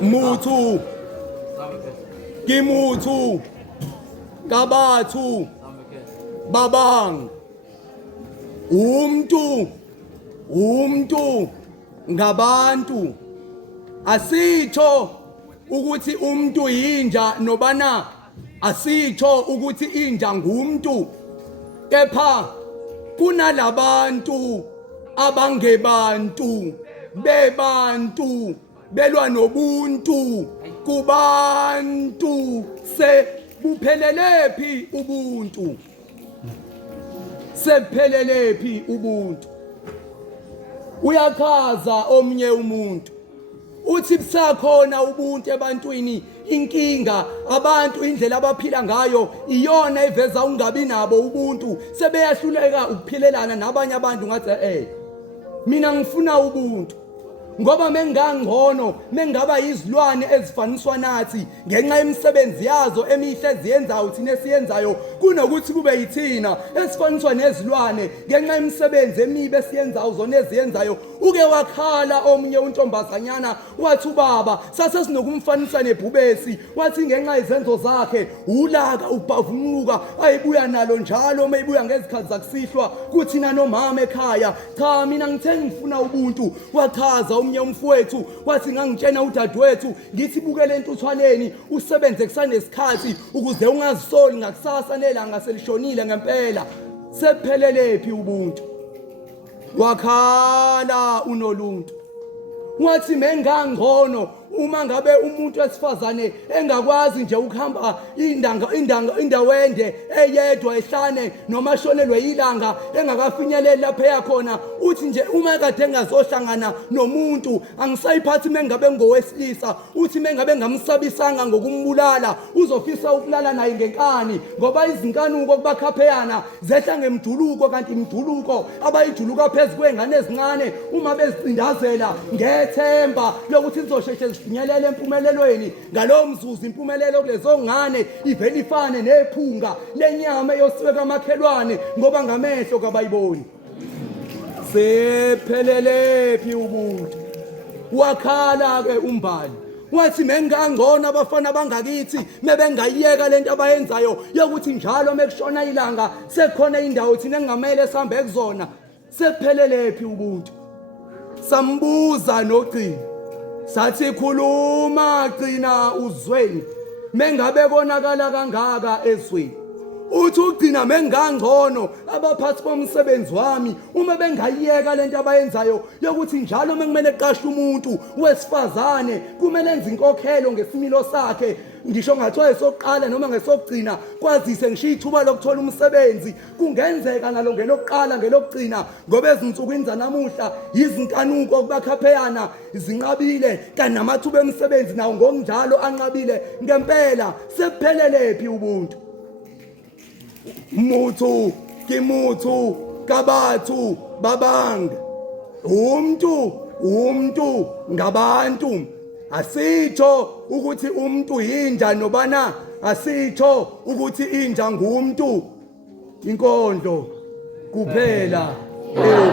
Muthu ke muthu kabathu babang umntu ngabantu asitho ukuthi umuntu yinja nobana asitho ukuthi inja ngumuntu kepha kunalabantu abangebantu bebantu belwa nobuntu kubantu se buphelelepi ubuntu sephelelepi ubuntu uyakhaza omnye umuntu uthi busakhona ubuntu ebantwini inkinga abantu indlela abaphila ngayo iyona eveza ungabi nabo ubuntu sebeyahluleka ukuphilelana nabanye abantu ngathi mina ngifuna ubuntu ngoba mengangcono mengaba izilwane ezifaniswa nathi ngenxa yemisebenzi yazo emihle eziyenzayo thina esiyenzayo kunokuthi kube yithina esifaniswa nezilwane ngenxa yemisebenzi emibi esiyenzayo zona eziyenzayo uke wakhala omnye untombazanyana wathi ubaba sase sinokumfanisa nebhubesi wathi ngenxa izenzo zakhe ulaka ubhavumuka ayibuya nalo njalo mayibuya ngezikhathi zakusihlwa kuthina nomama ekhaya cha mina ngithe ngifuna ubuntu wachaza omnye umfowethu wathi ngangitshena udadewethu ngithi bukele entuthwaneni usebenze kusanesikhathi ukuze ungazisoli ngakusasa nelanga selishonile ngempela sephelelepi ubuntu wakhala unoluntu wathi mengangcono uma ngabe umuntu wesifazane engakwazi nje ukuhamba indawende eyedwa ehlane noma ashonelwe ilanga engakafinyeleli lapho eyakhona uthi nje uma kade engazohlangana nomuntu angisayiphathi mengabe ngowesilisa uthi mengabe ngamsabisanga ngokumbulala uzofisa ukulala naye ngenkani ngoba izinkanuko kubakhapheyana zehla ngemjuluko kanti imjuluko abayijuluka phezulu kwengane ezincane uma bezicindazela ngethemba lokuthi lizosheshe zifinyelele empumelelweni ngalowo mzuzu impumelelo kulezo ngane ivele ifane nephunga lenyama eyosiwe kamakhelwane ngoba ngamehlo kabayiboni sephelelepi ubuntu wakhala ke umbali wathi mengangcono abafana bangakithi mebengayiyeka lento abayenzayo yokuthi njalo mekushona ilanga sekhona indawo thina engamele sihambe kuzona sephelelepi ubuntu sambuza nogcina sathi khuluma gcina uzweni mengabe konakala kangaka ezweni uthi ugcina mengangcono abaphathi bomsebenzi wami uma bengayiyeka lento abayenzayo yokuthi njalo mengumele qashe umuntu wesifazane kumele enze inkokhelo ngesimilo sakhe ngisho ngathiwa esokuqala noma ngesokugcina kwazise ngisho ithuba lokuthola umsebenzi kungenzeka nalo ngelokuqala ngelokugcina ngoba ezinsukwini zanamuhla izinkanuko kubakhapheyana zinqabile kanti namathuba emsebenzi nawo ngokunjalo anqabile ngempela sephelelepi ubuntu muthu ke muthu kabathu babang umntu ngabantu asitho ukuthi umuntu yinja nobana asitho ukuthi inja ngumuntu inkondlo kuphela leyo